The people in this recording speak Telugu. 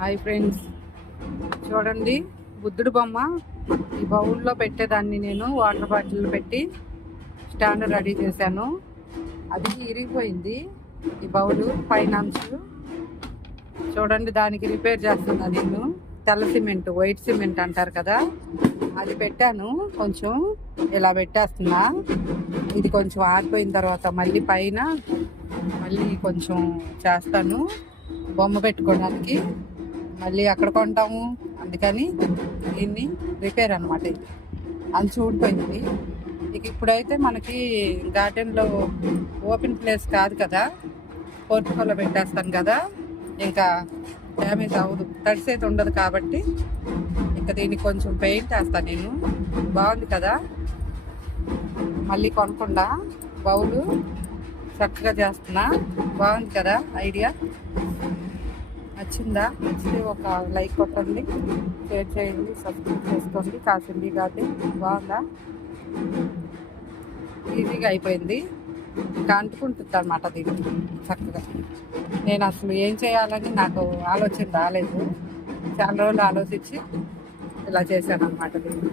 హాయ్ ఫ్రెండ్స్, చూడండి బుద్ధుడు బొమ్మ ఈ బౌల్లో పెట్టేదాన్ని. నేను వాటర్ బాటిల్ పెట్టి స్టాండ్ రెడీ చేశాను. అది ఇరిగిపోయింది ఈ బౌలు పైన అంచు. చూడండి, దానికి రిపేర్ చేస్తున్నా నేను. తెల్ల సిమెంట్, వైట్ సిమెంట్ అంటారు కదా, అది పెట్టాను. కొంచెం ఇలా పెట్టేస్తున్నా. ఇది కొంచెం ఆరిపోయిన తర్వాత మళ్ళీ పైన కొంచెం చేస్తాను బొమ్మ పెట్టుకోవడానికి. మళ్ళీ అక్కడ కొంటాము, అందుకని దీన్ని రిపేర్ అనమాట. ఇది అంచు ఊడిపోయింది. ఇక ఇప్పుడైతే మనకి గార్డెన్లో ఓపెన్ ప్లేస్ కాదు కదా, పోర్టుకోలో పెట్టేస్తాను కదా, ఇంకా డ్యామేజ్ అవ్వదు, తడిసేది ఉండదు కాబట్టి ఇంకా దీనికి కొంచెం పెయింట్ వేస్తాను నేను. బాగుంది కదా, మళ్ళీ కొనకుండా బౌలు చక్కగా చేస్తున్నా. బాగుంది కదా ఐడియా? నచ్చిందా? నచ్చితే ఒక లైక్ కొట్టండి, షేర్ చేయండి, సబ్స్క్రైబ్ చేసుకోండి. కాసింది గార్డెన్ బాగుందా? ఈజీగా అయిపోయింది. ఇంకా అంటుకుంటుంది అన్నమాట దీనికి చక్కగా. నేను అసలు ఏం చేయాలని నాకు ఆలోచన రాలేదు. చాలా రోజులు ఆలోచించి ఇలా చేశాను అన్నమాట దీన్ని.